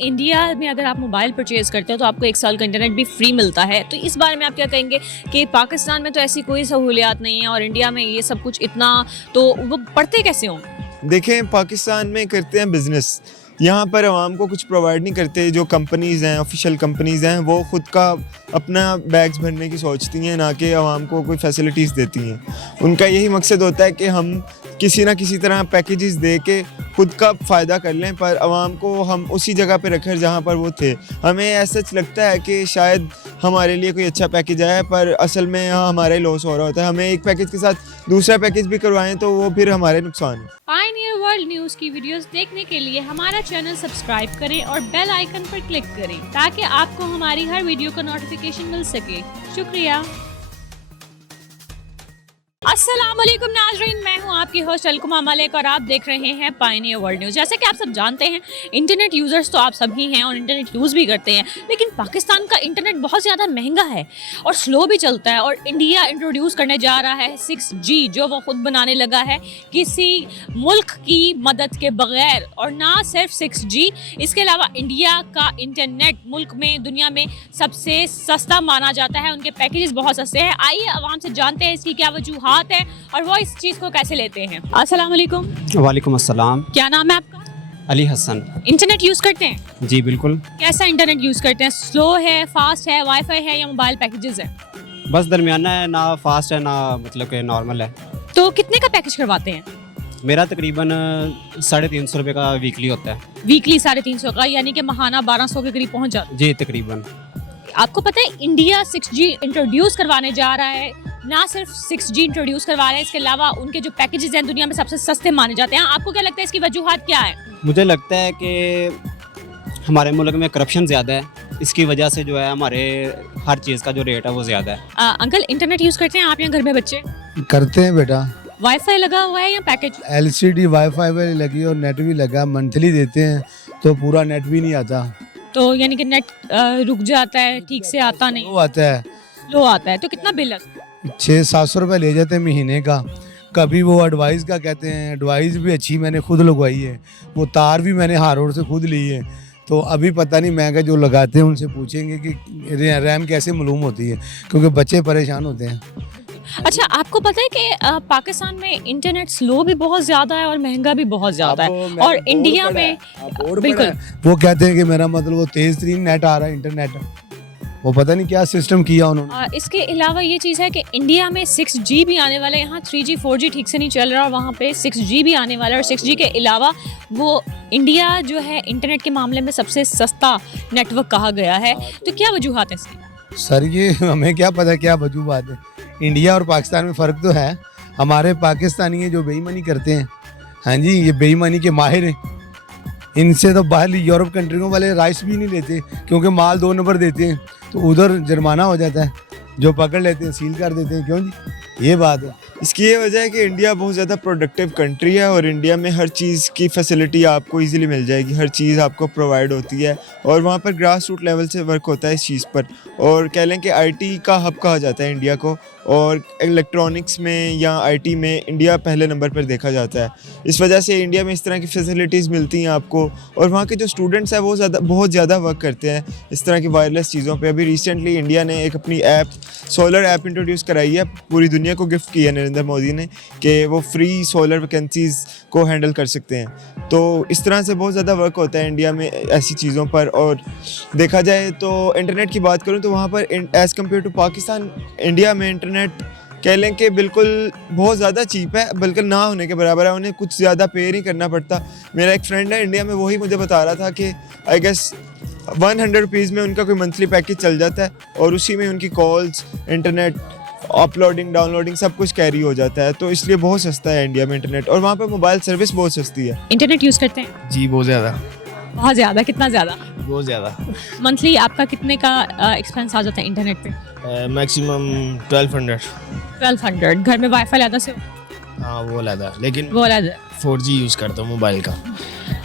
India में अगर आप मोबाइल परचेज करते हो तो आपको 1 साल का इंटरनेट भी फ्री मिलता है। तो इस बारे में आप क्या कहेंगे कि पाकिस्तान में तो ऐसी कोई सहूलियात नहीं है और इंडिया में ये सब कुछ इतना, तो वो पढ़ते कैसे होंगे? देखें, पाकिस्तान में करते हैं बिज़नेस, यहाँ पर आवाम को कुछ प्रोवाइड नहीं करते। जो कंपनीज़ हैं, ऑफिशियल कंपनीज़ हैं, वो ख़ुद का अपना बैग्स भरने की सोचती हैं, ना कि आवाम को कोई फैसिलिटीज़ देती हैं। उनका यही मकसद होता है कि हम किसी ना किसी तरह पैकेजेस दे के खुद का फ़ायदा कर लें, पर आवाम को हम उसी जगह पे रखें जहाँ पर वो थे। हमें ऐसा लगता है कि शायद हमारे लिए कोई अच्छा पैकेज आया है, पर असल में यहाँ हमारा ही लॉस हो रहा होता है। हमें एक पैकेज के साथ दूसरा पैकेज भी करवाएं तो वो फिर हमारे नुकसान है। पायनियर वर्ल्ड न्यूज़ की वीडियोस देखने के लिए हमारा चैनल सब्सक्राइब करें और बेल आइकन पर क्लिक करें ताकि आपको हमारी हर वीडियो का नोटिफिकेशन मिल सके। शुक्रिया। अस्सलाम वालेकुम नाज़रीन, मैं हूं आपकी होस्ट अलकुमा मलिक और आप देख रहे हैं पायनियर वर्ल्ड न्यूज़। जैसे कि आप सब जानते हैं, इंटरनेट यूज़र्स तो आप सभी हैं और इंटरनेट यूज़ भी करते हैं, लेकिन पाकिस्तान का इंटरनेट बहुत ज़्यादा महंगा है और स्लो भी चलता है। और इंडिया इंट्रोड्यूस करने जा रहा है 6G, जो वो खुद बनाने लगा है किसी मुल्क की मदद के बगैर। और ना सिर्फ 6G, इसके अलावा इंडिया का इंटरनेट मुल्क में, दुनिया में सबसे सस्ता माना जाता है। उनके पैकेजेस बहुत सस्ते हैं। आइए आवाम से जानते हैं इसकी क्या वजूहात है और वो इस चीज को कैसे लेते हैं। अस्सलाम वालेकुम। वालेकुम अस्सलाम। क्या नाम है आपका? अली हसन। इंटरनेट यूज करते हैं? जी बिल्कुल। कैसा इंटरनेट यूज करते हैं? स्लो है, फास्ट है, वाईफाई है या मोबाइल पैकेजेस है? बस दरमियाना है, ना फास्ट है ना मतलब के नॉर्मल है। तो कितने का पैकेज करवाते हैं? मेरा तकरीबन 350 रुपये का वीकली होता है। वीकली 350 का, यानी कि माहाना 1200 के करीब पहुंच जाता है। जी तकरीबन। आपको पता है इंडिया 6G इंट्रोड्यूस करवाने जा रहा है। ना सिर्फ 6G इंट्रोड्यूस करवा रहे हैं, इसके अलावा उनके जो पैकेजेस हैं दुनिया में सबसे सस्ते माने जाते हैं। आपको क्या लगता है इसकी वजूहात क्या है? मुझे लगता है कि हमारे मुल्क में करप्शन ज़्यादा है, इसकी वजह से जो है हमारे हर चीज़ का जो रेट है वो ज़्यादा है। अंकल, इंटरनेट यूज़ करते हैं आप या घर में बच्चे? करते हैं बेटा। वाईफाई लगा हुआ है या पैकेज? LCD वाईफाई वाली लगी और नेट भी लगा, मंथली देते हैं तो पूरा नेट भी नहीं आता। तो यानी कि नेट रुक जाता है, ठीक से आता नहीं? वो आता है, लो आता है। तो कितना बिल है? 600-700 रुपये ले जाते हैं महीने का। कभी वो एडवाइस का कहते हैं, एडवाइस भी अच्छी मैंने खुद लगवाई है, वो तार भी मैंने हारोड से खुद ली है। तो अभी पता नहीं, मैं क्या जो लगाते हैं उनसे पूछेंगे कि रैम कैसे मालूम होती है, क्योंकि बच्चे परेशान होते हैं। अच्छा, आपको पता है कि पाकिस्तान में इंटरनेट स्लो भी बहुत ज़्यादा है और महंगा भी बहुत ज़्यादा है। और इंडिया में बिल्कुल वो कहते हैं कि मेरा मतलब वो तेज़ तरीन नेट आ रहा है इंटरनेट, वो पता नहीं क्या सिस्टम किया उन्होंने। इसके अलावा ये चीज़ है कि इंडिया में 6G भी आने वाला है। यहाँ 3G 4G ठीक से नहीं चल रहा और वहाँ पे 6G भी आने वाला है। और 6G के अलावा वो इंडिया जो है इंटरनेट के मामले में सबसे सस्ता नेटवर्क कहा गया है। तो क्या वजूहात है इसकी? सर ये हमें क्या पता क्या वजूहात है। इंडिया और पाकिस्तान में फ़र्क तो है। हमारे पाकिस्तानी जो बेईमानी करते हैं, हाँ जी, ये बेईमानी के माहिर हैं। इनसे तो बाहर यूरोप कंट्रियों वाले राइस भी नहीं लेते, क्योंकि माल 2 नंबर देते हैं तो उधर जुर्माना हो जाता है, जो पकड़ लेते हैं सील कर देते हैं। क्यों जी, ये बात है। इसकी ये वजह है कि इंडिया बहुत ज़्यादा प्रोडक्टिव कंट्री है और इंडिया में हर चीज़ की फैसिलिटी आपको इजीली मिल जाएगी, हर चीज़ आपको प्रोवाइड होती है और वहाँ पर ग्रास रूट लेवल से वर्क होता है इस चीज़ पर। और कह लें कि IT का हब कहा जाता है इंडिया को, और इलेक्ट्रॉनिक्स में या IT में इंडिया पहले नंबर पर देखा जाता है। इस वजह से इंडिया में इस तरह की फैसिलिटीज़ मिलती हैं आपको। और वहाँ के जो स्टूडेंट्स हैं वो बहुत ज़्यादा वर्क करते हैं इस तरह की वायरलेस चीज़ों पर। अभी रिसेंटली इंडिया ने एक अपनी ऐप, सोलर ऐप इंट्रोड्यूस कराई है, पूरी दुनिया को गिफ्ट किया नरेंद्र मोदी ने, कि वो फ्री सोलर वैकेंसीज़ को हैंडल कर सकते हैं। तो इस तरह से बहुत ज़्यादा वर्क होता है इंडिया में ऐसी चीज़ों पर। और देखा जाए तो इंटरनेट की बात करूँ तो वहाँ पर as compare to Pakistan, India में इंटरनेट कह लें कि बिल्कुल बहुत ज़्यादा चीप है, बल्कि ना होने के बराबर है। उन्हें कुछ ज़्यादा पे नहीं करना पड़ता। मेरा एक फ्रेंड है इंडिया में, वही मुझे बता रहा था कि आई गेस 100 रुपीज़ में उनका कोई मंथली पैकेज चल जाता है और उसी में उनकी कॉल्स, इंटरनेट, अपलोडिंग, डाउनलोडिंग सब कुछ कैरी हो जाता है। तो इसलिए बहुत सस्ता है इंडिया में इंटरनेट, और वहाँ पे मोबाइल सर्विस बहुत सस्ती है। इंटरनेट यूज़ करते हैं? जी बहुत ज़्यादा। बहुत ज़्यादा? कितना ज़्यादा? बहुत ज़्यादा। मंथली आपका कितने का एक्सपेंस आ जाता है इंटरनेट पे? मैक्सिमम 1200। 1200। घर में वाईफाई लादा से? हाँ वो लादा, लेकिन वो लादा 4G यूज़ करता हूँ मोबाइल का।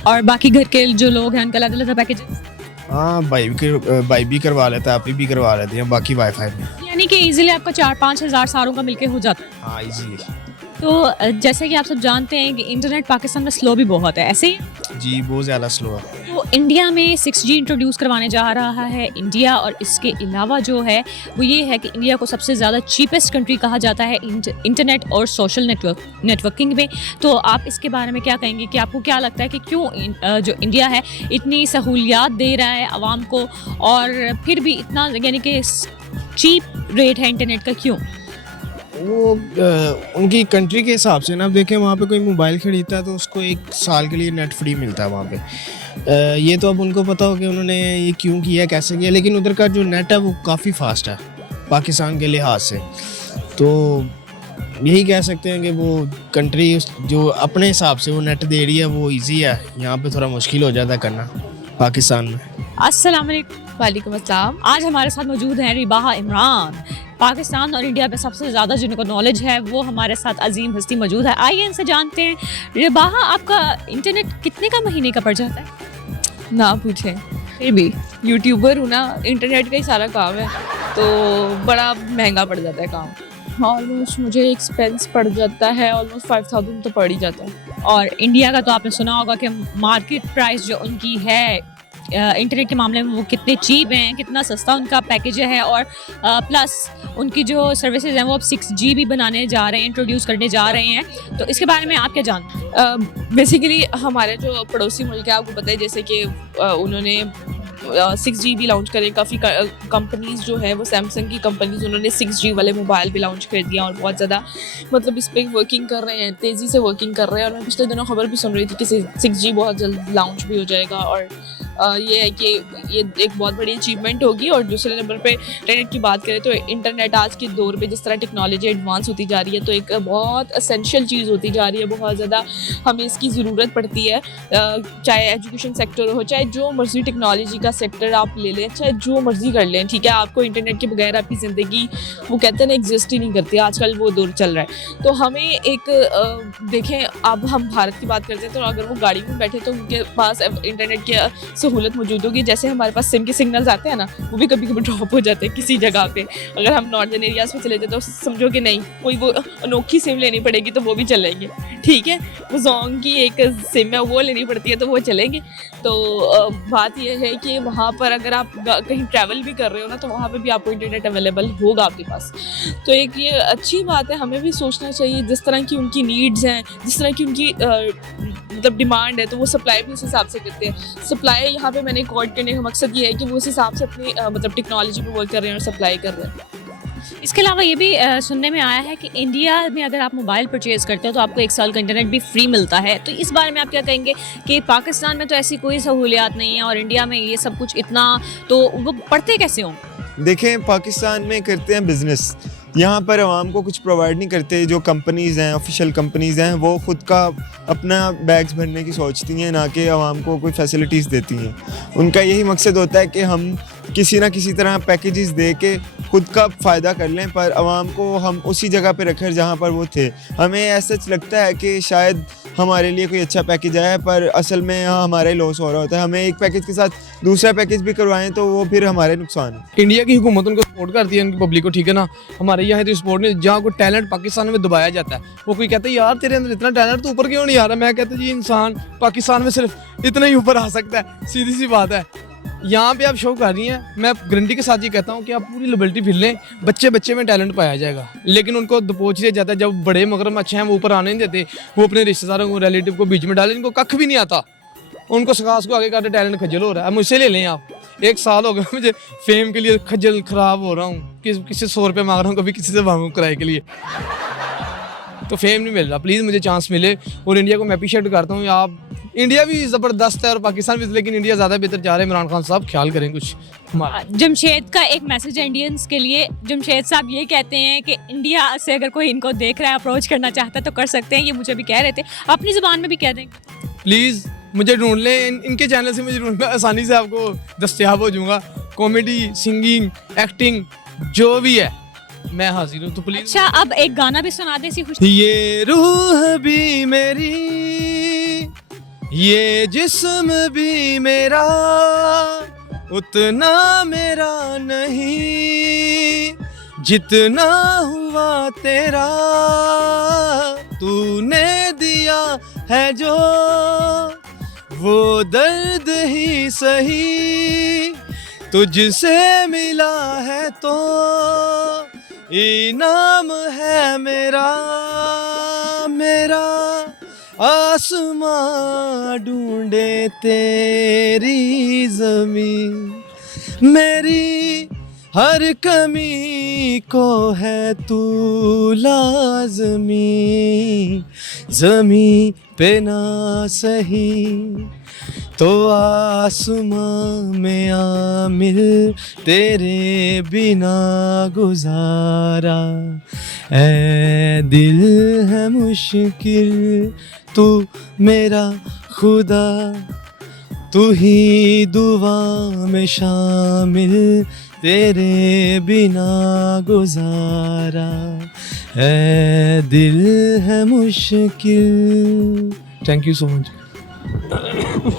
और बाकी घर के जो लोग हैं उनका लादा पैकेज? हाँ भाई भी करवा लेता है, आप भी करवा लेते हैं, बाकी वाईफाई में। यानी कि इजीली आपका 4-5 हज़ार सारों का मिलके हो जाता है? हाँ इजीली। तो जैसे कि आप सब जानते हैं कि इंटरनेट पाकिस्तान में स्लो भी बहुत है, ऐसे ही जी बहुत ज़्यादा स्लो है। तो इंडिया में 6G इंट्रोड्यूस करवाने जा रहा है इंडिया, और इसके अलावा जो है वो ये है कि इंडिया को सबसे ज़्यादा चीपेस्ट कंट्री कहा जाता है इंटरनेट और सोशल नेटवर्किंग में। तो आप इसके बारे में क्या कहेंगे कि आपको क्या लगता है कि क्यों जो इंडिया है इतनी सहूलियात दे रहा है आवाम को, और फिर भी इतना यानी कि चीप रेट है इंटरनेट का, क्यों? वो उनकी कंट्री के हिसाब से ना, आप देखें वहाँ पे कोई मोबाइल खरीदता है तो उसको 1 साल के लिए नेट फ्री मिलता है वहाँ पे। ये तो अब उनको पता हो कि उन्होंने ये क्यों किया, कैसे किया, लेकिन उधर का जो नेट है वो काफ़ी फास्ट है पाकिस्तान के लिहाज से। तो यही कह सकते हैं कि वो कंट्री जो अपने हिसाब से वो नेट दे रही है वो इजी है, यहाँ पे थोड़ा मुश्किल हो जाता है करना पाकिस्तान में। अस्सलाम वालेकुम। वालेकुम अस्सलाम। आज हमारे साथ मौजूद हैं रिबाहा इमरान। पाकिस्तान और इंडिया पे सबसे ज़्यादा जिनको नॉलेज है वो हमारे साथ अजीम हस्ती मौजूद है। आइए इनसे जानते हैं। रिबाहा, आपका इंटरनेट कितने का महीने का पड़ जाता है? ना पूछें, फिर भी यूट्यूबर हूँ ना, इंटरनेट का ही सारा काम है तो बड़ा महंगा पड़ जाता है काम। ऑलमोस्ट मुझे एक्सपेंस पड़ जाता है ऑलमोस्ट 5000 तो पड़ ही जाता है। और इंडिया का तो आपने सुना होगा कि मार्केट प्राइस जो उनकी है इंटरनेट के मामले में वो कितने चीप हैं, कितना सस्ता उनका पैकेज है, और प्लस उनकी जो सर्विसेज हैं वो अब 6G भी बनाने जा रहे हैं, इंट्रोड्यूस करने जा रहे हैं। तो इसके बारे में आप क्या जानते हैं? बेसिकली हमारे जो पड़ोसी मुल्क है, आपको पता है जैसे कि उन्होंने 6G भी लॉन्च करे। काफ़ी कंपनीज जो है वो सैमसंग की कंपनीज उन्होंने 6G वाले मोबाइल भी लॉन्च कर दिया और बहुत ज़्यादा मतलब इस पर वर्किंग कर रहे हैं, तेज़ी से वर्किंग कर रहे हैं। और मैं पिछले दिनों खबर भी सुन रही थी कि 6G बहुत जल्द लॉन्च भी हो जाएगा, और ये है कि ये एक बहुत बड़ी अचीवमेंट होगी। और दूसरे नंबर पे इंटरनेट की बात करें तो इंटरनेट आज के दौर पे जिस तरह टेक्नोलॉजी एडवांस होती जा रही है तो एक बहुत असेंशियल चीज़ होती जा रही है, बहुत ज़्यादा हमें इसकी ज़रूरत पड़ती है। चाहे एजुकेशन सेक्टर हो, चाहे जो मर्जी टेक्नोलॉजी का सेक्टर आप ले लें, चाहे जो मर्जी कर लें, ठीक है, आपको इंटरनेट के बगैर आपकी ज़िंदगी वो कहते हैं ना एग्जिस्ट ही नहीं करती। आजकल वो दौर चल रहा है। तो हमें एक देखें, अब हम भारत की बात करते हैं तो अगर वो गाड़ी में बैठे तो उनके पास इंटरनेट की सहूलत मौजूद होगी। जैसे हमारे पास सिम के सिग्नल्स आते हैं ना, वो भी कभी कभी ड्रॉप हो जाते हैं किसी जगह पे। अगर हम नॉर्दर्न एरियाज में चले जाते तो समझो कि नहीं, कोई वो अनोखी सिम लेनी पड़ेगी तो वो भी चलेंगे, ठीक है। वो जोंग की एक सिम है वो लेनी पड़ती है तो वो चलेंगे। तो बात यह है कि वहाँ पर अगर आप कहीं ट्रैवल भी कर रहे हो ना तो वहाँ पर भी आपको इंटरनेट अवेलेबल होगा आपके पास। तो एक ये अच्छी बात है, हमें भी सोचना चाहिए जिस तरह की उनकी नीड्स हैं, जिस तरह की उनकी मतलब डिमांड है तो वो सप्लाई भी उस हिसाब से करते हैं। सप्लाई यहाँ पे मैंने कोट करने का मकसद ये है कि वो उस हिसाब से अपनी मतलब टेक्नोलॉजी पे वर्क कर रहे हैं और सप्लाई कर रहे हैं। इसके अलावा ये भी सुनने में आया है कि इंडिया में अगर आप मोबाइल परचेज़ करते हो तो आपको 1 साल का इंटरनेट भी फ्री मिलता है। तो इस बारे में आप क्या कहेंगे कि पाकिस्तान में तो ऐसी कोई सहूलियात नहीं है और इंडिया में ये सब कुछ इतना, तो वो पढ़ते कैसे हों? देखें, पाकिस्तान में करते हैं बिज़नेस, यहाँ पर आवाम को कुछ प्रोवाइड नहीं करते। जो कंपनीज़ हैं, ऑफिशियल कंपनीज़ हैं, वो ख़ुद का अपना बैग्स भरने की सोचती हैं, ना कि आवाम को कोई फैसिलिटीज़ देती हैं। उनका यही मकसद होता है कि हम किसी ना किसी तरह पैकेजेस दे के खुद का फ़ायदा कर लें, पर आवाम को हम उसी जगह पे रखें जहाँ पर वो थे। हमें ऐसा लगता है कि शायद हमारे लिए कोई अच्छा पैकेज आया है, पर असल में यहाँ हमारा ही लॉस हो रहा होता है। हमें एक पैकेज के साथ दूसरा पैकेज भी करवाएं तो वो फिर हमारे नुकसान है। इंडिया की हुकूमत उनको सपोर्ट करती है, उनकी पब्लिक को, ठीक है ना। हमारे यहाँ तो सपोर्ट नहीं, जहाँ कोई टैलेंट पाकिस्तान में दबाया जाता है, वो कोई कहता है यार तेरे अंदर इतना टैलेंट तो ऊपर क्यों नहीं आ रहा। मैं कहता जी इंसान पाकिस्तान में सिर्फ इतना ही ऊपर आ सकता है, सीधी सी बात है। यहाँ पे आप शो कर रही हैं, मैं गारंटी के साथ ये कहता हूँ कि आप पूरी लिबर्टी फिर लें, बच्चे बच्चे में टैलेंट पाया जाएगा, लेकिन उनको दबोच दिया जाता है। जब बड़े मगरमच्छ हैं वो ऊपर आने नहीं देते, वो अपने रिश्तेदारों को, रिलेटिव को बीच में डाले, इनको कख भी नहीं आता, उनको सकास को आगे करते टैलेंट खजल हो रहा है। मुझसे ले लें आप, 1 साल हो गया मुझे फेम के लिए खजल ख़राब हो रहा हूँ, किसी 100 रुपये मांग रहा हूँ, कभी किसी से मांगूँ किराए के लिए, तो फेम नहीं मिल रहा। प्लीज़ मुझे चांस मिले, और इंडिया को मैं अप्रिशिएट करता हूँ। आप इंडिया भी ज़बरदस्त है और पाकिस्तान भी, लेकिन इंडिया ज़्यादा बेहतर जा रहा है। इमरान खान साहब ख्याल करें कुछ हमारा। जमशेद का एक मैसेज है इंडियंस के लिए। जमशेद साहब ये कहते हैं कि इंडिया से अगर कोई इनको देख रहा है, अप्रोच करना चाहता है तो कर सकते हैं। ये मुझे भी कह रहे थे, अपनी ज़ुबान में भी कह दें। प्लीज़ मुझे ढूंढ लें, इनके चैनल से मुझे ढूंढ, मैं आसानी से आपको दस्तयाब हो जाऊँगा। कॉमेडी, सिंगिंग, एक्टिंग जो भी है मैं हाजिर हूँ, तो प्लीज़। अच्छा, अब एक गाना भी सुना दे, सी खुशी। ये रूह भी मेरी, ये जिस्म भी मेरा, उतना मेरा नहीं जितना हुआ तेरा। तूने दिया है जो वो दर्द ही सही, तुझसे मिला है तो इनाम है मेरा, मेरा आसमां ढूंढे तेरी ज़मीं, मेरी हर कमी को है तू लाज़मी, ज़मीं पे ना सही तो आसमां में आ मिल, तेरे बिना गुजारा ऐ दिल है मुश्किल, तू मेरा खुदा, तू ही दुआ में शामिल, तेरे बिना गुजारा ऐ दिल है मुश्किल। Thank you so much.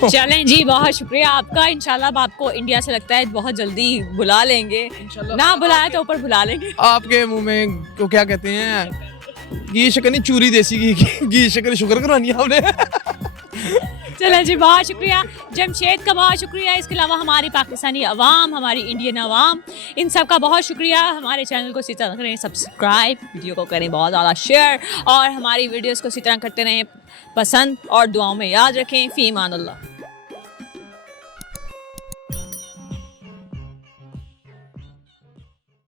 चलें जी, बहुत शुक्रिया आपका। इंशाल्लाह अब आपको इंडिया से लगता है बहुत जल्दी बुला लेंगे, ना बुलाया तो ऊपर बुला लेंगे। आपके मुंह में को क्या कहते हैं, घी शक्कर नहीं, चूरी देसी घी शक्कर शुगर करवानी है आपने। चलें जी, बहुत शुक्रिया जमशेद का, बहुत शुक्रिया। इसके अलावा हमारी पाकिस्तानी अवाम, हमारी इंडियन अवाम, इन सब का बहुत शुक्रिया। हमारे चैनल को इसी तरह करें सब्सक्राइब, वीडियो को करें बहुत ज़्यादा शेयर, और हमारी वीडियोस को इसी तरह करते रहें पसंद, और दुआओं में याद रखें। फ़ी अमान अल्लाह।